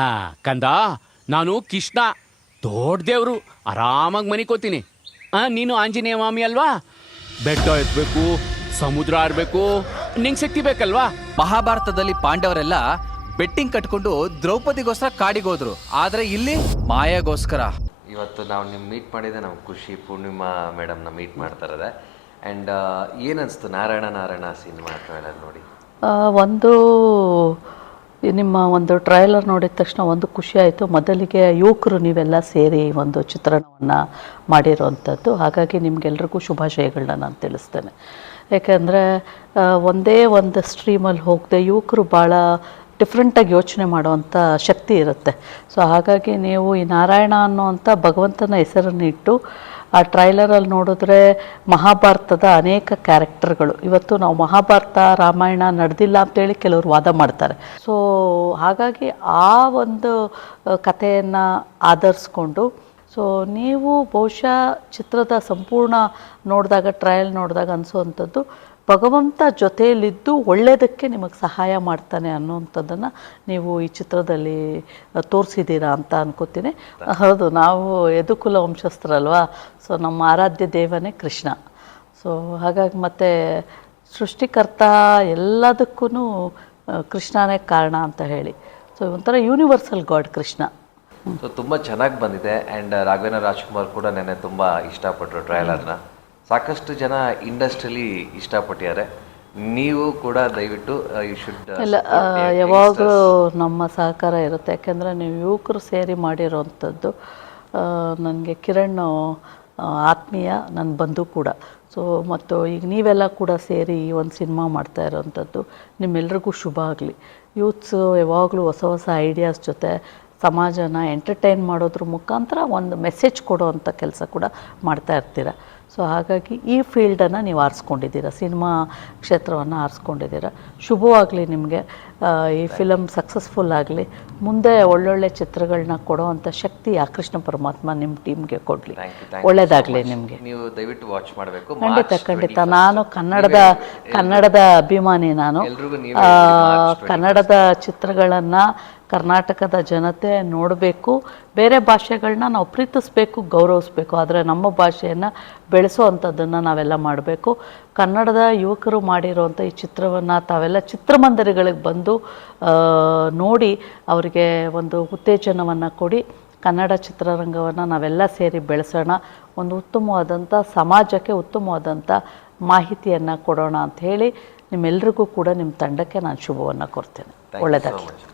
ಆ ಕಂದ, ನಾನು ಕೃಷ್ಣ, ದೊಡ್ಡ ದೇವ್ರು, ಆರಾಮಾಗಿ ಮನಿಕೋತೀನಿ. ನೀನು ಆಂಜನೇಯ ಮಾಮಿ ಅಲ್ವಾ? ಬೆಟ್ಟ ಎತ್ತಬೇಕು, ಸಮುದ್ರ ಆಡ್ಬೇಕು, ನಿಂಗೆ ಶಕ್ತಿ ಬೇಕಲ್ವಾ? ಮಹಾಭಾರತದಲ್ಲಿ ಪಾಂಡವರೆಲ್ಲ ಬೆಟ್ಟಿಂಗ್ ಕಟ್ಕೊಂಡು ದ್ರೌಪದಿಗೋಸ್ಕರ ಕಾಡಿಗೋದ್ರು, ಆದ್ರೆ ಇಲ್ಲಿ ಮಾಯಾಗೋಸ್ಕರ. ಇವತ್ತು ನಾವು ನಿಮ್ಮ ಮೀಟ್ ಮಾಡಿದೆ ನಮ್ಗೆ ಖುಷಿ. ಪೂರ್ಣಿಮಾ ಮೇಡಮ್ನ ಮೀಟ್ ಮಾಡ್ತಾ ಇರೋದೆ. ಆ್ಯಂಡ್ ಏನನ್ನಿಸ್ತು ನಾರಾಯಣ ಸಿನಿಮಾ ಟ್ರೈಲರ್ ನೋಡಿ? ಒಂದು ನಿಮ್ಮ ಒಂದು ಟ್ರೈಲರ್ ನೋಡಿದ ತಕ್ಷಣ ಒಂದು ಖುಷಿ ಆಯಿತು. ಮೊದಲಿಗೆ ಯುವಕರು ನೀವೆಲ್ಲ ಸೇರಿ ಒಂದು ಚಿತ್ರಣವನ್ನು ಮಾಡಿರೋವಂಥದ್ದು. ಹಾಗಾಗಿ ನಿಮಗೆಲ್ರಿಗೂ ಶುಭಾಶಯಗಳನ್ನ ನಾನು ತಿಳಿಸ್ತೇನೆ. ಯಾಕೆಂದರೆ ಒಂದೇ ಒಂದು ಸ್ಟ್ರೀಮಲ್ಲಿ ಹೋಗದೆ ಯುವಕರು ಭಾಳ ಡಿಫ್ರೆಂಟಾಗಿ ಯೋಚನೆ ಮಾಡುವಂಥ ಶಕ್ತಿ ಇರುತ್ತೆ. ಸೊ ಹಾಗಾಗಿ ನೀವು ಈ ನಾರಾಯಣ ಅನ್ನೋವಂಥ ಭಗವಂತನ ಹೆಸರನ್ನು ಇಟ್ಟು ಆ ಟ್ರೈಲರಲ್ಲಿ ನೋಡಿದ್ರೆ ಮಹಾಭಾರತದ ಅನೇಕ ಕ್ಯಾರೆಕ್ಟರ್ಗಳು, ಇವತ್ತು ನಾವು ಮಹಾಭಾರತ ರಾಮಾಯಣ ನಡೆದಿಲ್ಲ ಅಂತೇಳಿ ಕೆಲವರು ವಾದ ಮಾಡ್ತಾರೆ. ಸೊ ಹಾಗಾಗಿ ಆ ಒಂದು ಕಥೆಯನ್ನು ಆಧರಿಸ್ಕೊಂಡು ಸೊ ನೀವು ಬಹುಶಃ ಚಿತ್ರದ ಸಂಪೂರ್ಣ ನೋಡಿದಾಗ, ಟ್ರಯಲ್ ನೋಡಿದಾಗ ಅನಿಸೋವಂಥದ್ದು ಭಗವಂತ ಜೊತೆಯಲ್ಲಿದ್ದು ಒಳ್ಳೆಯದಕ್ಕೆ ನಿಮಗೆ ಸಹಾಯ ಮಾಡ್ತಾನೆ ಅನ್ನೋವಂಥದ್ದನ್ನು ನೀವು ಈ ಚಿತ್ರದಲ್ಲಿ ತೋರಿಸಿದ್ದೀರಾ ಅಂತ ಅನ್ಕೋತೀನಿ. ಹೌದು, ನಾವು ಯದುಕುಲ ವಂಶಸ್ಥರಲ್ವಾ, ಸೊ ನಮ್ಮ ಆರಾಧ್ಯ ದೇವನೇ ಕೃಷ್ಣ. ಸೊ ಹಾಗಾಗಿ ಮತ್ತು ಸೃಷ್ಟಿಕರ್ತ ಎಲ್ಲದಕ್ಕೂ ಕೃಷ್ಣನೇ ಕಾರಣ ಅಂತ ಹೇಳಿ, ಸೊ ಒಂಥರ ಯೂನಿವರ್ಸಲ್ ಗಾಡ್ ಕೃಷ್ಣ. ಸೊ ತುಂಬ ಚೆನ್ನಾಗಿ ಬಂದಿದೆ. ಆ್ಯಂಡ್ ರಾಘವೇಂದ್ರ ರಾಜ್ಕುಮಾರ್ ಕೂಡ ನೆನ್ನೆ ತುಂಬ ಇಷ್ಟಪಟ್ಟರು ಟ್ರೈಲರ್ನ. ಸಾಕಷ್ಟು ಜನ ಇಂಡಸ್ಟ್ರಿಯಲ್ಲಿ ಇಷ್ಟಪಟ್ಟಿದ್ದಾರೆ. ನೀವು ಕೂಡ ದಯವಿಟ್ಟು ಯು ಶುಡ್ ಇಲ್ಲ, ಯಾವಾಗಲೂ ನಮ್ಮ ಸಹಕಾರ ಇರುತ್ತೆ. ಯಾಕೆಂದರೆ ನೀವು ಯುವಕರು ಸೇರಿ ಮಾಡಿರೋವಂಥದ್ದು. ನನಗೆ ಕಿರಣ್ ಆತ್ಮೀಯ, ನನ್ನ ಬಂಧು ಕೂಡ. ಸೊ ಮತ್ತು ಈಗ ನೀವೆಲ್ಲ ಕೂಡ ಸೇರಿ ಈ ಒಂದು ಸಿನಿಮಾ ಮಾಡ್ತಾ ಇರೋವಂಥದ್ದು ನಿಮ್ಮೆಲ್ರಿಗೂ ಶುಭ ಆಗಲಿ. ಯೂತ್ಸು ಯಾವಾಗಲೂ ಹೊಸ ಹೊಸ ಐಡಿಯಾಸ್ ಜೊತೆ ಸಮಾಜನ ಎಂಟರ್ಟೈನ್ ಮಾಡೋದ್ರ ಮುಖಾಂತರ ಒಂದು ಮೆಸೇಜ್ ಕೊಡೋವಂಥ ಕೆಲಸ ಕೂಡ ಮಾಡ್ತಾ ಇರ್ತೀರ. ಸೊ ಹಾಗಾಗಿ ಈ ಫೀಲ್ಡನ್ನು ನೀವು ಆರಿಸ್ಕೊಂಡಿದ್ದೀರ, ಸಿನಿಮಾ ಕ್ಷೇತ್ರವನ್ನು ಆರಿಸ್ಕೊಂಡಿದ್ದೀರ. ಶುಭವಾಗಲಿ ನಿಮಗೆ. ಈ ಫಿಲಮ್ ಸಕ್ಸಸ್ಫುಲ್ ಆಗಲಿ. ಮುಂದೆ ಒಳ್ಳೊಳ್ಳೆ ಚಿತ್ರಗಳನ್ನ ಕೊಡೋವಂಥ ಶಕ್ತಿ ಆ ಕೃಷ್ಣ ಪರಮಾತ್ಮ ನಿಮ್ಮ ಟೀಮ್ಗೆ ಕೊಡಲಿ. ಒಳ್ಳೆಯದಾಗಲಿ ನಿಮಗೆ. ನೀವು ದಯವಿಟ್ಟು ವಾಚ್ ಮಾಡಬೇಕು. ಖಂಡಿತ. ನಾನು ಕನ್ನಡದ ಅಭಿಮಾನಿ. ನಾನು ಕನ್ನಡದ ಚಿತ್ರಗಳನ್ನು ಕರ್ನಾಟಕದ ಜನತೆ ನೋಡಬೇಕು. ಬೇರೆ ಭಾಷೆಗಳನ್ನ ನಾವು ಪ್ರೀತಿಸಬೇಕು, ಗೌರವಿಸಬೇಕು. ಆದರೆ ನಮ್ಮ ಭಾಷೆಯನ್ನು ಬೆಳೆಸೋ ಅಂಥದ್ದನ್ನು ನಾವೆಲ್ಲ ಮಾಡಬೇಕು. ಕನ್ನಡದ ಯುವಕರು ಮಾಡಿರೋವಂಥ ಈ ಚಿತ್ರವನ್ನು ತಾವೆಲ್ಲ ಚಿತ್ರಮಂದಿರಗಳಿಗೆ ಬಂದು ನೋಡಿ ಅವರಿಗೆ ಒಂದು ಉತ್ತೇಜನವನ್ನು ಕೊಡಿ. ಕನ್ನಡ ಚಿತ್ರರಂಗವನ್ನು ನಾವೆಲ್ಲ ಸೇರಿ ಬೆಳೆಸೋಣ. ಒಂದು ಉತ್ತಮವಾದಂಥ ಸಮಾಜಕ್ಕೆ ಉತ್ತಮವಾದಂಥ ಮಾಹಿತಿಯನ್ನು ಕೊಡೋಣ ಅಂತ ಹೇಳಿ ನಿಮ್ಮೆಲ್ರಿಗೂ ಕೂಡ ನಿಮ್ಮ ತಂಡಕ್ಕೆ ನಾನು ಶುಭವನ್ನು ಕೊಡ್ತೇನೆ. ಒಳ್ಳೆಯದಾಗಲಿ.